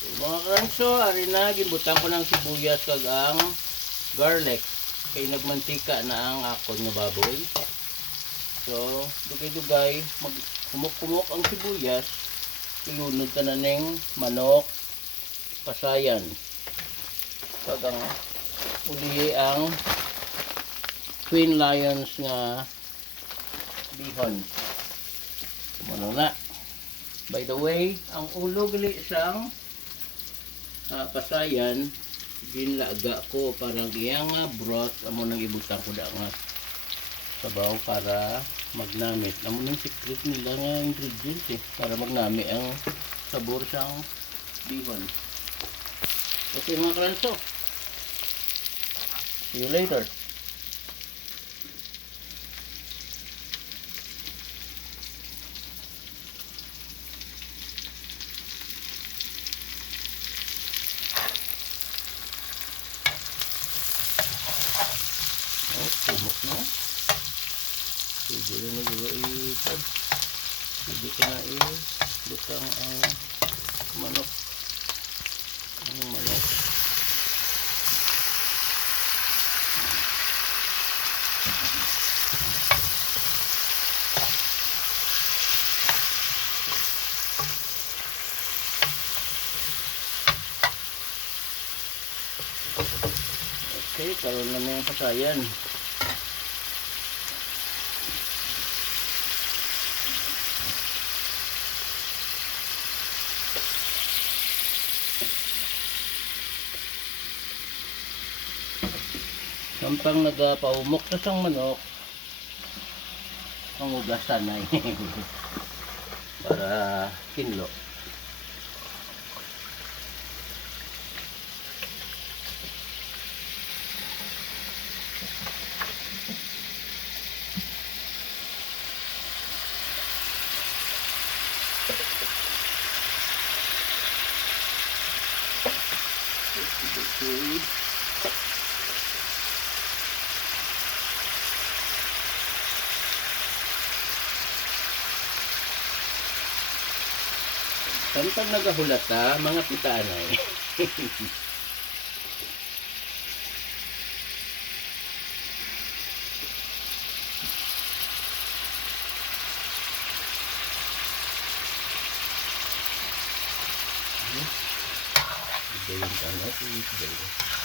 Mga karanso, ari na gibutan ko ng sibuyas kag ang garlic. Kay nagmantika na ang akon nga baboy. So, dugay-dugay, kumok-kumok ang sibuyas. Ilunod ta na ning manok, pasayan. Kag ang ulihi ang Twin Lions nga bihon. Muna na. By the way, ang ulo gali siyang pasayan, ginlaga ko para iyang broth amo nang ibutang ko da nga sabaw para magnamit. Amo nang secret nila nga ingredients para magnami ang sabor siyang bihon. Okay mga karanso. See you later. Kumok na. Pwede na nag-iipad. Pwede ko na i-butang ang manok. Ang manok. Okay, karoon na yung pasayan. Sampang nagapaumok na sang manok, ang ugasan na para kinlo. Okay. Samtang nagahulata, mga pitanay. Ito yung tanong.